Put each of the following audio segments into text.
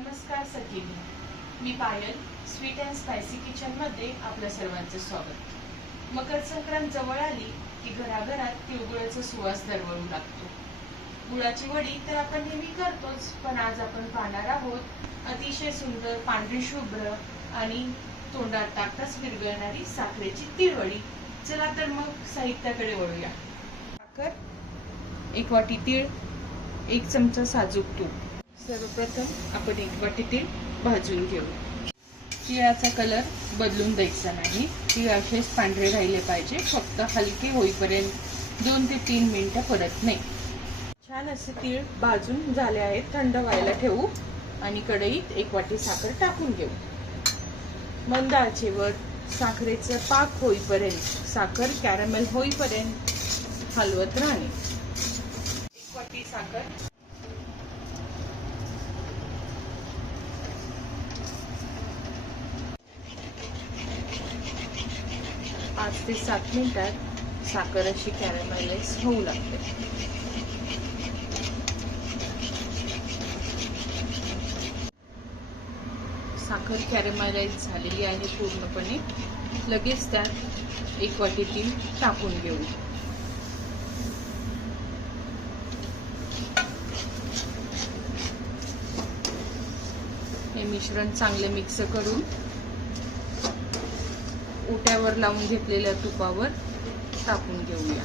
नमस्कार सखींनो, मी पायल sweet and spicy kitchen मध्ये आपल्या सर्वांचं स्वागत। मकर संक्रांत जवळ आली की घराघरात तिळगुळाचा सुवास दरवळू लागतो। गुळाची वडी तर आपण नेहमी करतोच, पण आज आपण पाहणार आहोत अतिशय सुंदर पांढरी शुभ्र आणि तोंडात टाकताच विरघळणारी साखरेची तिळवडी। चला तर मग साहित्याकडे वळूया। साखर, 1 वाटी तीळ, 1 चमचा साजूक तूप। सर्वप्रथम आपण 1 वाटी तीळ भाजून घेऊ। तिळाचा कलर बदलून द्यायचा नाही, तीळ असेच पांढरे राहिले पाहिजे, फक्त हलके होईपर्यंत 2 ते 3 मिनिटं परत नाही। छान असे तीळ भाजून झाले आहेत, थंड व्हायला ठेवू आणि कढईत 1 वाटी साखर टाकून घेऊ। मंद आचेवर साखरेचा पाक होईपर्यंत, साखर कॅरमेल होईपर्यंत हलवत राहणे। 1 वाटी साखर, 5 ते 7 मिनिटात साखर अशी कॅरमेलाइज होऊ लागते। साखर कॅरमेलाइज झालेली आहे पूर्णपणे, लगेच त्यात 1 वाटी तीळ टाकून घेऊ। हे मिश्रण चांगले मिक्स करून ओट्यावर लावून घेतलेल्या तुपावर टाकून घेऊया।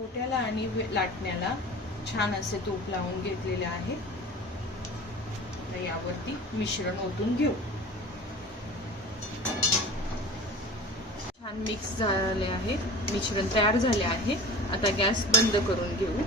ओट्याला आणि लाटण्याला छान असे तूप लावून घेतलेले आहे। तर यावरती मिश्रण ओतून घेऊ। छान मिक्स झाले आहे, मिश्रण तयार झाले आहे। आता गॅस बंद करून घेऊ।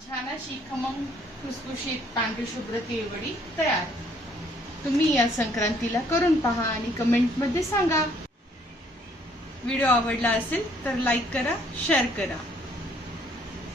छान अशी खमंग खुसखुशीत पांढरी शुभ्र तिळवडी तयार। तुम्ही या संक्रांतीला करून पहा आणि कमेंट मध्ये सांगा। व्हिडिओ आवडला असेल तर लाईक करा, शेअर करा।